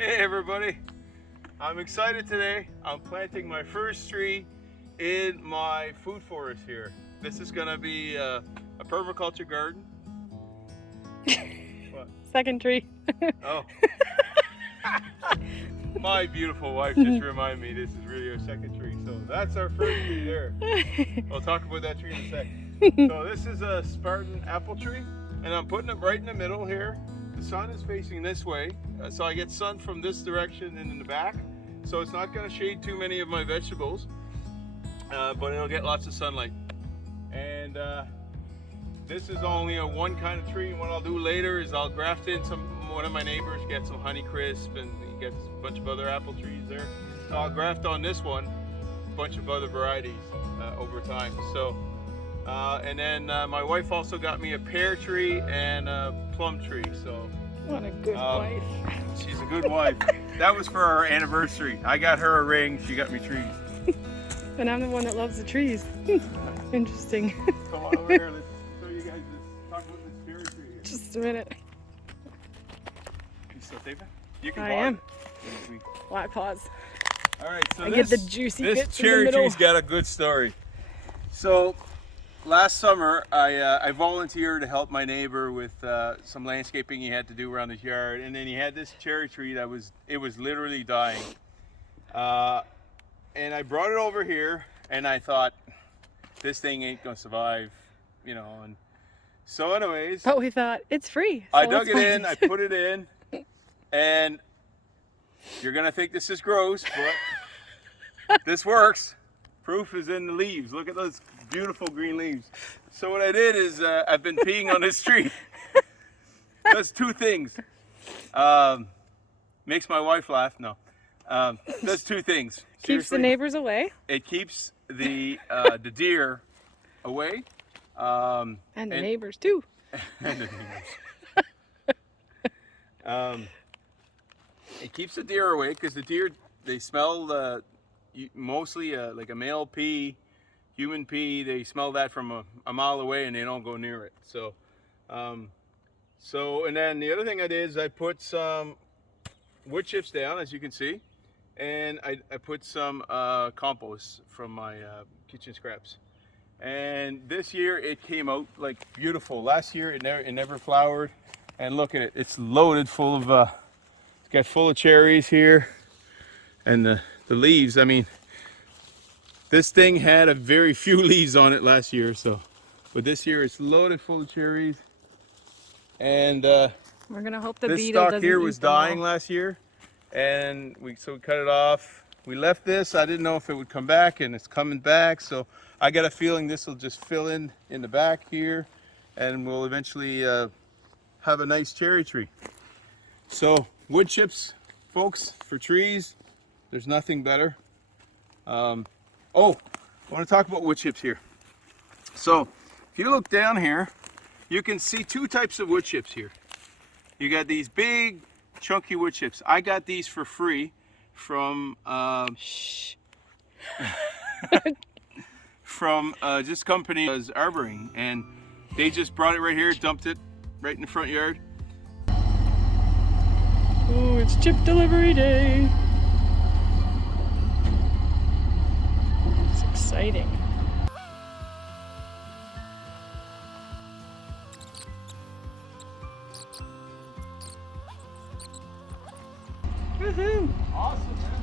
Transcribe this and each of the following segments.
Hey everybody, I'm excited today. I'm planting my first tree in my food forest here. This is gonna be a permaculture garden. What? Second tree. Oh. My beautiful wife just reminded me this is really our second tree. So that's our first tree there. We'll talk about that tree in a sec. So this is a Spartan apple tree and I'm putting it right in the middle here. The sun is facing this way, so I get sun from this direction and in the back. So it's not going to shade too many of my vegetables, but it'll get lots of sunlight. And this is only a one kind of tree. And what I'll do later is I'll graft in one of my neighbors get some Honeycrisp, and he gets a bunch of other apple trees there. So I'll graft on this one a bunch of other varieties over time. So and then my wife also got me a pear tree and a plum tree. So what a good wife. She's a good wife. That was for our anniversary. I got her a ring, she got me trees. And I'm the one that loves the trees. Interesting. Come on over here, let's show you guys this. Talk about this pear tree here. Just a minute. You still taping? You can I am. Sweet. Why pause? Alright, so I get the juicy bits this in the cherry middle. tree's got a good story. So last summer I volunteered to help my neighbor with some landscaping he had to do around his yard, and then he had this cherry tree that was literally dying. And I brought it over here and I thought this thing ain't gonna survive, you know, and so anyways. But we thought it's free. So I dug it in, I put it in, and you're gonna think this is gross, but this works. Proof is in the leaves. Look at those beautiful green leaves. So what I did is I've been peeing on this tree. Does two things. Makes my wife laugh. No. Does two things. Keeps the neighbors away. It keeps the deer away. And the neighbors too. And the neighbors. It keeps the deer away because the deer, they smell mostly like a male pea, human pea. They smell that from a mile away and they don't go near it. So, and then the other thing I did is I put some wood chips down, as you can see, and I put some compost from my kitchen scraps. And this year it came out like beautiful. Last year it never flowered, and look at it. It's loaded full of it's got full of cherries here, and the leaves. I mean, this thing had a very few leaves on it last year, so but this year it's loaded full of cherries. And we're gonna hope the this beetle stalk doesn't here eat was them all. dying last year, and we cut it off. We left this. I didn't know if it would come back, and it's coming back. So I got a feeling this will just fill in the back here, and we'll eventually have a nice cherry tree. So wood chips, folks, for trees, there's nothing better. Oh, I want to talk about wood chips here. So if you look down here, you can see two types of wood chips here. You got these big chunky wood chips. I got these for free from from this company was arboring, and they just brought it right here, dumped it right in the front yard. Oh, it's chip delivery day. It's exciting. Woohoo! Awesome, man.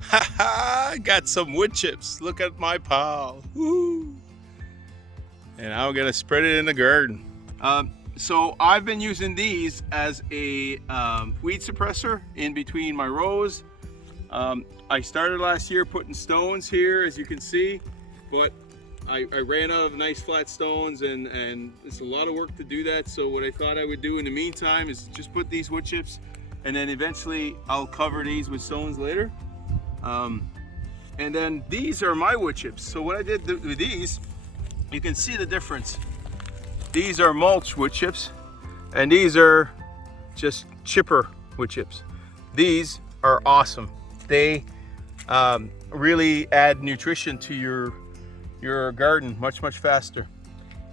Haha, I got some wood chips. Look at my pile. Woo! And I'm gonna spread it in the garden. So I've been using these as a weed suppressor in between my rows. I started last year putting stones here, as you can see, but I ran out of nice flat stones, and it's a lot of work to do that. So what I thought I would do in the meantime is just put these wood chips, and then eventually I'll cover these with stones later. And then these are my wood chips. So what I did with these, you can see the difference. These are mulch wood chips, and these are just chipper wood chips. These are awesome. They really add nutrition to your garden much faster.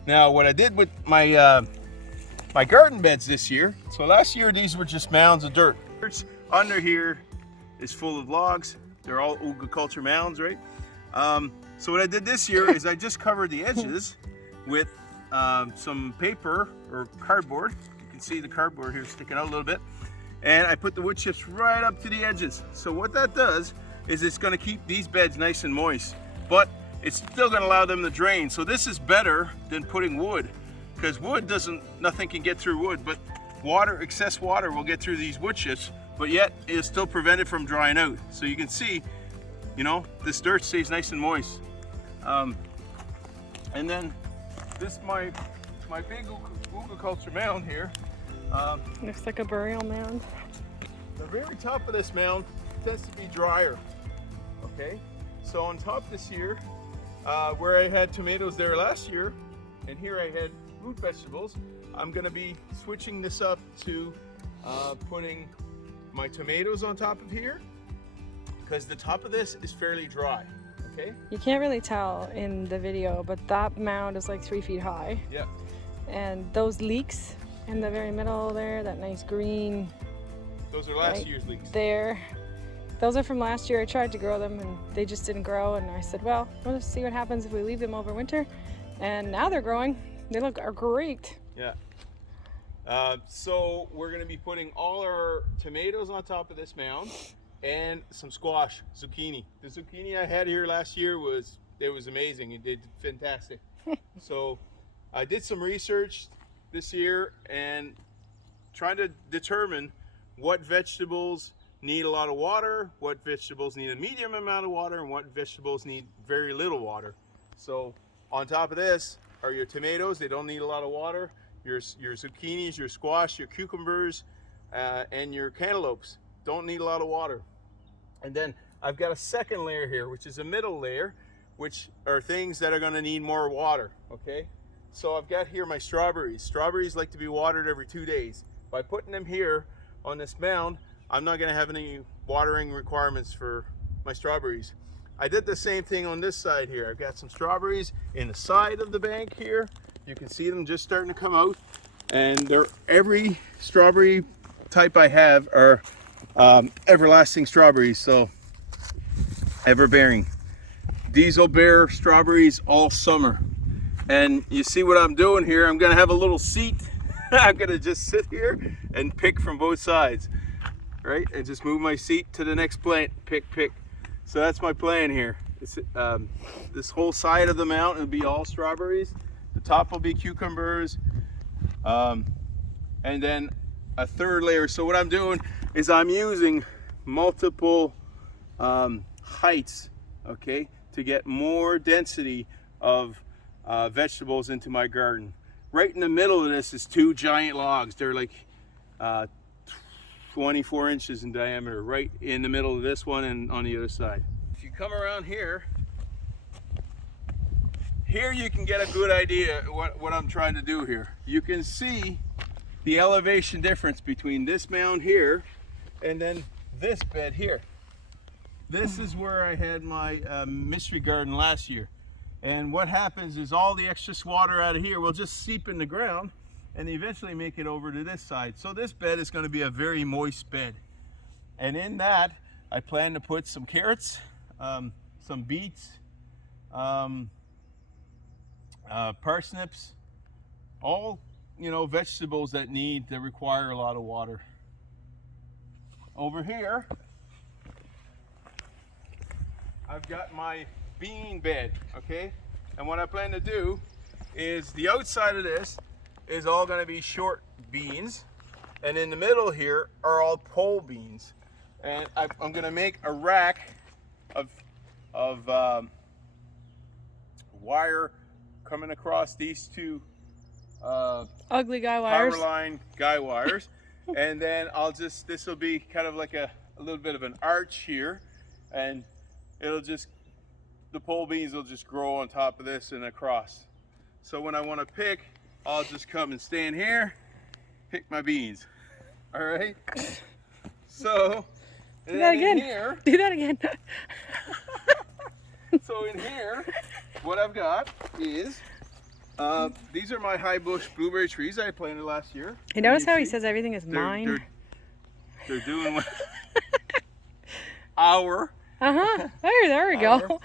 Now what I did with my my garden beds this year. So last year these were just mounds of dirt. Under here is full of logs. They're all permaculture mounds, right? So what I did this year is I just covered the edges with some paper or cardboard. You can see the cardboard here sticking out a little bit. And I put the wood chips right up to the edges. So what that does is it's going to keep these beds nice and moist, but it's still going to allow them to drain. So this is better than putting wood, because wood nothing can get through wood, but water, excess water will get through these wood chips, but yet it'll still prevent it from drying out. So you can see, you know, this dirt stays nice and moist. And then this my big permaculture mound here. Looks like a burial mound. The very top of this mound tends to be drier. Okay, so on top this year, where I had tomatoes there last year, and here I had root vegetables, I'm going to be switching this up to putting my tomatoes on top of here, because the top of this is fairly dry. Okay. You can't really tell in the video, but that mound is like 3 feet high. Yeah. And those leeks in the very middle there, that nice green. Those are last year's leeks. There. Those are from last year. I tried to grow them and they just didn't grow. And I said, well, we'll just see what happens if we leave them over winter. And now they're growing. They are great. Yeah. So we're going to be putting all our tomatoes on top of this mound and some squash, zucchini. The zucchini I had here last year was amazing. It did fantastic. So I did some research this year and trying to determine what vegetables need a lot of water, what vegetables need a medium amount of water, and what vegetables need very little water. So on top of this are your tomatoes. They don't need a lot of water. Your zucchinis, your squash, your cucumbers, and your cantaloupes don't need a lot of water. And then I've got a second layer here, which is a middle layer, which are things that are going to need more water. Okay, so I've got here my strawberries. Strawberries like to be watered every 2 days. By putting them here on this mound, I'm not going to have any watering requirements for my strawberries. I did the same thing on this side here. I've got some strawberries in the side of the bank here. You can see them just starting to come out, and every strawberry type I have are everlasting strawberries, so ever-bearing. These will bear strawberries all summer. And you see what I'm doing here? I'm going to have a little seat. I'm going to just sit here and pick from both sides, right? And just move my seat to the next plant, pick. So that's my plan here. It's, this whole side of the mound will be all strawberries. The top will be cucumbers, and then a third layer. So what I'm doing is I'm using multiple heights, okay, to get more density of vegetables into my garden. Right in the middle of this is 2 giant logs. They're like 24 inches in diameter, right in the middle of this one and on the other side. If you come around here you can get a good idea what I'm trying to do here. You can see the elevation difference between this mound here and then this bed here. This is where I had my mystery garden last year. And what happens is all the excess water out of here will just seep in the ground and eventually make it over to this side. So this bed is going to be a very moist bed. And in that, I plan to put some carrots, some beets, parsnips, all, you know, vegetables that require a lot of water. Over here, I've got my bean bed, okay? And what I plan to do is the outside of this is all going to be short beans, and in the middle here are all pole beans. And I'm going to make a rack of wire coming across these 2 ugly guy wires. Power line guy wires. And then this will be kind of like a little bit of an arch here, and the pole beans will just grow on top of this and across. So when I want to pick, I'll just come and stand here, pick my beans. All right. So do that again. Do that again. So in here, what I've got is These are my high bush blueberry trees I planted last year. You notice how he says everything is mine? They're doing what? Our. Uh-huh. There we go.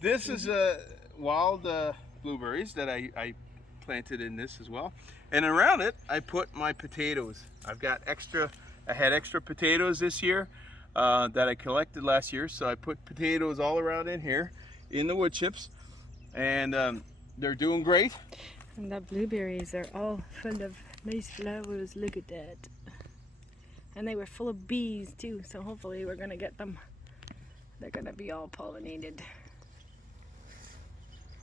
This is wild blueberries that I planted in this as well. And around it, I put my potatoes. I had extra potatoes this year that I collected last year. So I put potatoes all around in here in the wood chips. And they're doing great. And the blueberries are all full of nice flowers. Look at that. And they were full of bees too. So hopefully we're going to get them. They're going to be all pollinated.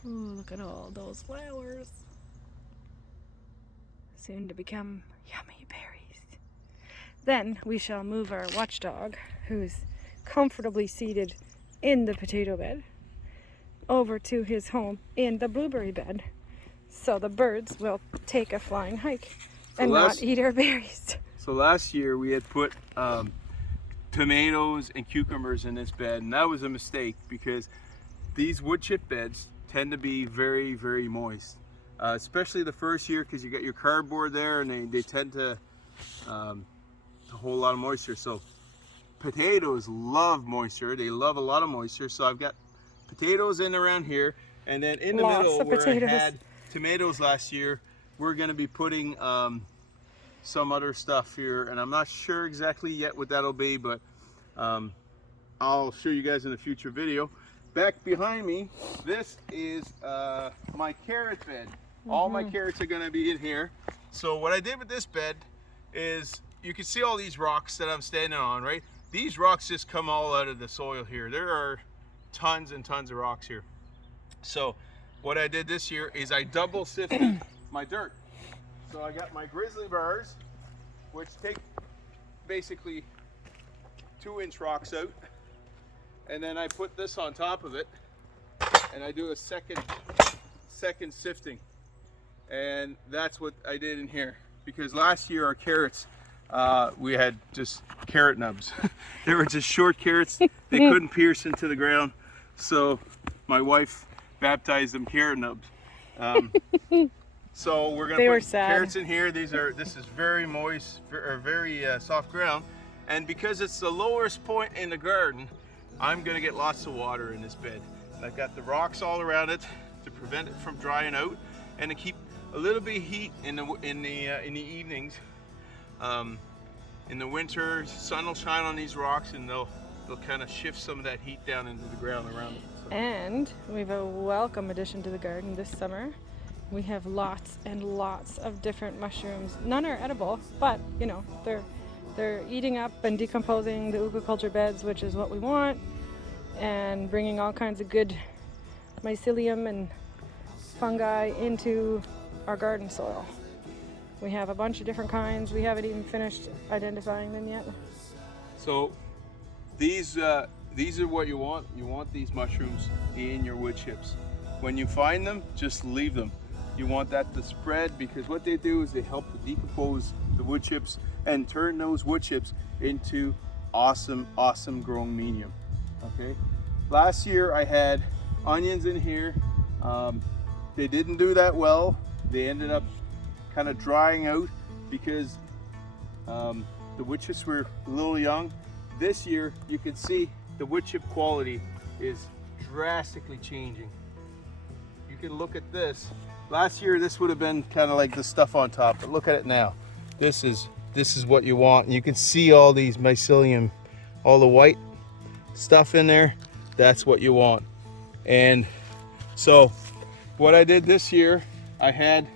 Oh, look at all those flowers. Soon to become yummy berries. Then we shall move our watchdog, who's comfortably seated in the potato bed, over to his home in the blueberry bed. So the birds will take a flying hike and not eat our berries. So last year we had put tomatoes and cucumbers in this bed, and that was a mistake because these wood chip beds tend to be very, very moist, especially the first year because you got your cardboard there and they tend to hold a lot of moisture. So potatoes love moisture. They love a lot of moisture. So I've got potatoes in around here, and then in the middle where I had tomatoes last year, we're going to be putting some other stuff here, and I'm not sure exactly yet what that'll be, but I'll show you guys in a future video. Back behind me, this is my carrot bed. All my carrots are going to be in here. So what I did with this bed is, you can see all these rocks that I'm standing on, right? These rocks just come all out of the soil here. There are tons and tons of rocks here. So what I did this year is I double sifted my dirt. So I got my grizzly bars, which take basically 2-inch rocks out, and then I put this on top of it, and I do a second sifting, and that's what I did in here. Because last year our carrots, we had just carrot nubs. They were just short carrots. They couldn't pierce into the ground, so my wife baptized them carrot nubs. So we're gonna put carrots in here. This is very moist, or very soft ground, and because it's the lowest point in the garden, I'm gonna get lots of water in this bed. And I've got the rocks all around it to prevent it from drying out, and to keep a little bit of heat in the evenings. In the winter, sun will shine on these rocks, and they'll kind of shift some of that heat down into the ground around it. So. And we have a welcome addition to the garden this summer. We have lots and lots of different mushrooms. None are edible, but you know, they're eating up and decomposing the permaculture beds, which is what we want, and bringing all kinds of good mycelium and fungi into our garden soil. We have a bunch of different kinds. We haven't even finished identifying them yet. So these are what you want. You want these mushrooms in your wood chips. When you find them, just leave them. You want that to spread, because what they do is they help to decompose the wood chips and turn those wood chips into awesome growing medium. Okay. Last year I had onions in here. They didn't do that well. They ended up kind of drying out because the wood chips were a little young. This year you can see the wood chip quality is drastically changing. You can look at this. Last year this would have been kind of like the stuff on top, but look at it now. This is what you want. You can see all these mycelium, all the white stuff in there. That's what you want. And so what I did this year, I had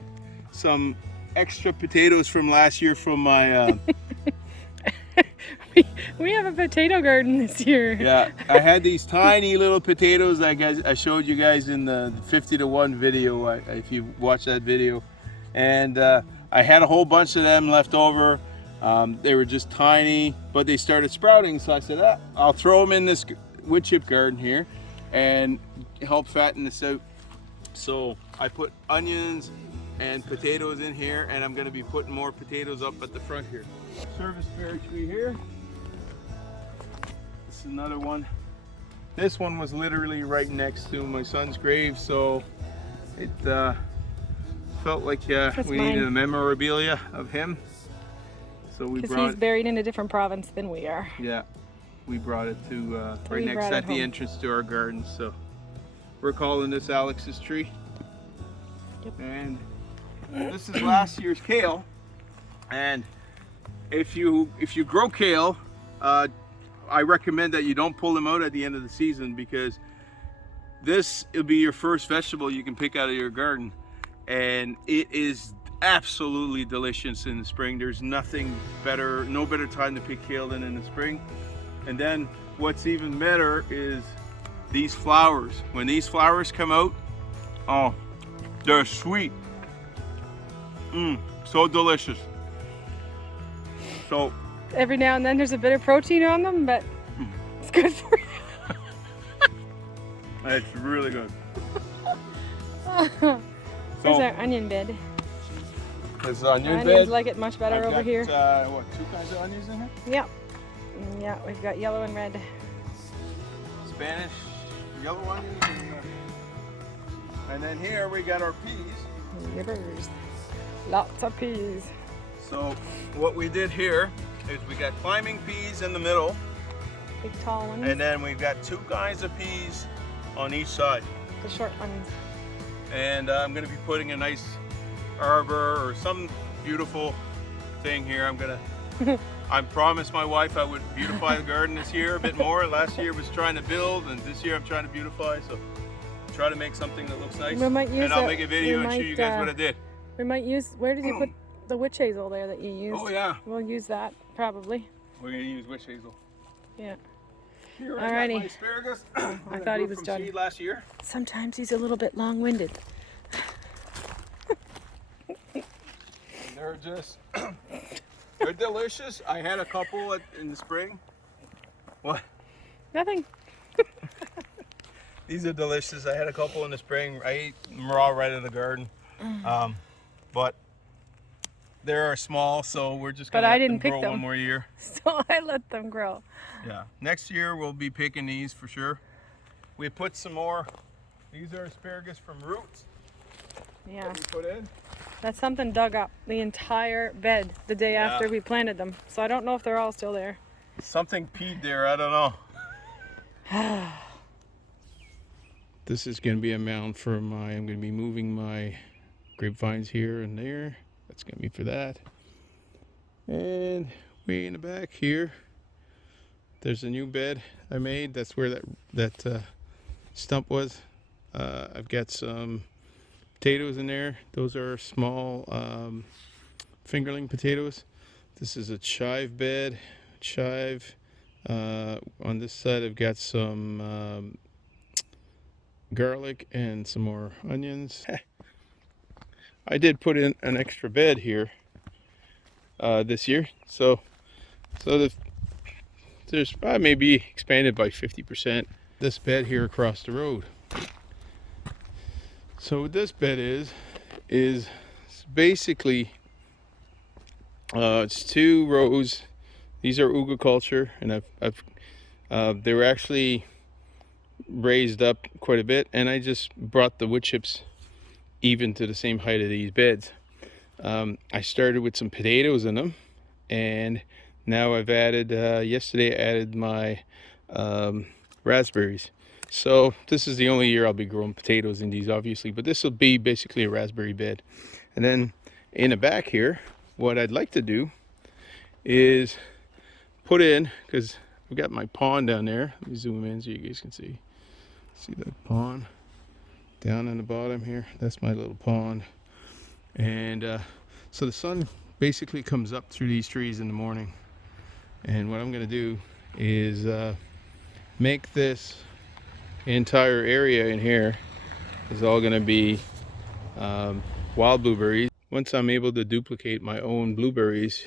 some extra potatoes from last year from my we have a potato garden this year. Yeah, I had these tiny little potatoes like I showed you guys in the 50-to-1 video, if you watch that video. And I had a whole bunch of them left over. They were just tiny, but they started sprouting. So I said, I'll throw them in this wood chip garden here and help fatten this out. So I put onions and potatoes in here, and I'm going to be putting more potatoes up at the front here. Service berry tree here. This is another one. This one was literally right next to my son's grave, so it felt like That's we mine. needed a memorabilia of him. So we Because brought he's buried in a different province than we are. Yeah, we brought it to So right we next brought it at the home. entrance to our garden. So we're calling this Alex's tree. Yep. And this is last year's kale. And if you grow kale, I recommend that you don't pull them out at the end of the season, because this will be your first vegetable you can pick out of your garden, and it is absolutely delicious in the spring. There's nothing better, no better time to pick kale than in the spring. And then what's even better is these flowers. When these flowers come out, oh, they're sweet. So delicious. So Every now and then there's a bit of protein on them, but it's good for you. it's really good. Here's our onion bed. There's onion Onions bed. like it much better I've over got, here. What, 2 kinds of onions in here? Yeah. Yeah, we've got yellow and red. Spanish yellow onions, and then here we got our peas. Livers. Lots of peas. So what we did here is we got climbing peas in the middle, Big tall ones. and then we've got 2 kinds of peas on each side. The short ones. And I'm going to be putting a nice arbor or some beautiful thing here. I promised my wife I would beautify the garden this year a bit more. Last year was trying to build, and this year I'm trying to beautify. So try to make something that looks nice. We might use and I'll it- make a video we and show might, you guys what I did. We might use, where did you put the witch hazel there that you used? Oh yeah, We'll use that, probably. we're going to use witch hazel. Yeah. Here I got Alrighty. my asparagus. I thought he was from done. seed last year. Sometimes he's a little bit long-winded. They're just, they're delicious. I had a couple in the spring. What? Nothing. These are delicious. I had a couple in the spring. I ate them raw right out of the garden. But they are small, so we're just But gonna I let didn't them pick grow them. one more year. So I let them grow. Yeah. Next year we'll be picking these for sure. We put some more. These are asparagus from roots Yeah. that we put in. That's something dug up the entire bed the day Yeah. after we planted them. So I don't know if they're all still there. Something peed there. I don't know. This is going to be a mound for I'm going to be moving my grapevines here and there. That's going to be for that. And way in the back here, there's a new bed I made. That's where that stump was. I've got some potatoes in there. Those are small fingerling potatoes. This is a chive bed. Chive. On this side I've got some garlic and some more onions. I did put in an extra bed here this year, so there's maybe expanded by 50%. This bed here across the road. So what this bed is basically it's 2 rows. These are Permaculture, and they were actually raised up quite a bit, and I just brought the wood chips even to the same height of these beds. I started with some potatoes in them, and now I've added, yesterday I added my raspberries. So this is the only year I'll be growing potatoes in these, obviously, but this will be basically a raspberry bed. And then in the back here, what I'd like to do is put in, because I've got my pond down there. Let me zoom in so you guys can see that pond down in the bottom here. That's my little pond. And so the sun basically comes up through these trees in the morning, and what I'm going to do is make this entire area in here is all going to be wild blueberries. Once I'm able to duplicate my own blueberries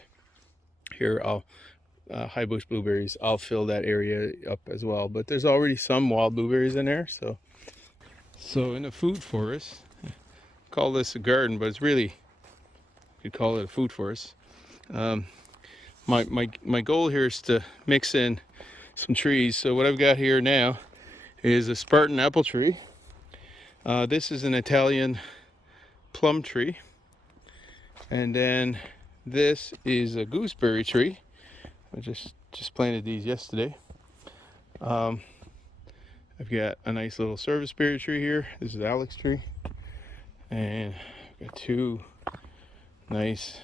here, I'll high bush blueberries, I'll fill that area up as well. But there's already some wild blueberries in there. So in a food forest, call this a garden, but it's really, you could call it a food forest. My goal here is to mix in some trees. So what I've got here now is a Spartan apple tree. This is an Italian plum tree. And then this is a gooseberry tree. I just planted these yesterday. I've got a nice little serviceberry tree here. This is Alex tree. And I've got 2 nice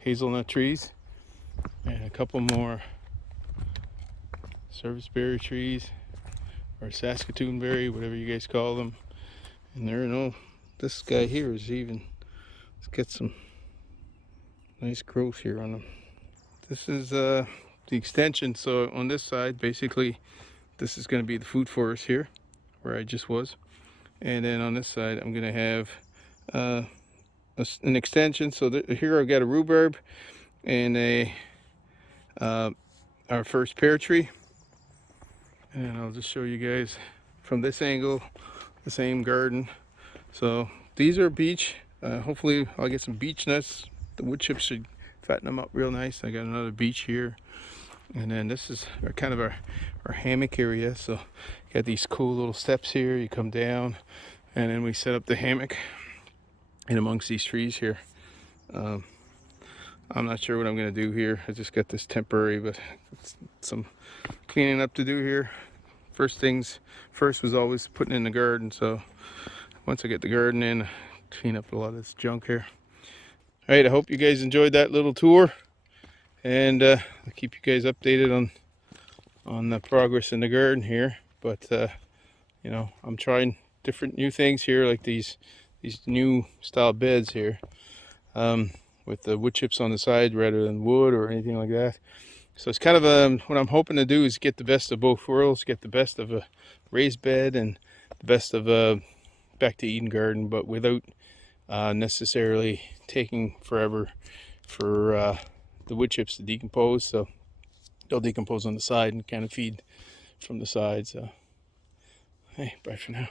hazelnut trees and a couple more serviceberry trees, or Saskatoon berry, whatever you guys call them. And there, this guy here is even, let's get some nice growth here on them. This is the extension. So on this side, basically, this is going to be the food forest here, where I just was. And then on this side, I'm going to have an extension. So here I've got a rhubarb and our first pear tree. And I'll just show you guys from this angle, the same garden. So these are beech. Hopefully I'll get some beech nuts. The wood chips should fatten them up real nice. I got another beech here. And then this is kind of our hammock area. So got these cool little steps here. You come down and then we set up the hammock in amongst these trees here. I'm not sure what I'm going to do here. I just got this temporary, but some cleaning up to do here. First was always putting in the garden. So once I get the garden in, clean up a lot of this junk here. All right, I hope you guys enjoyed that little tour, and I'll keep you guys updated on the progress in the garden here. But I'm trying different new things here, like these new style beds here, with the wood chips on the side rather than wood or anything like that. So it's kind of what I'm hoping to do is get the best of both worlds, get the best of a raised bed and the best of a back to Eden garden, but without necessarily taking forever for the wood chips to decompose. So they'll decompose on the side and kind of feed from the side. So hey, bye for now.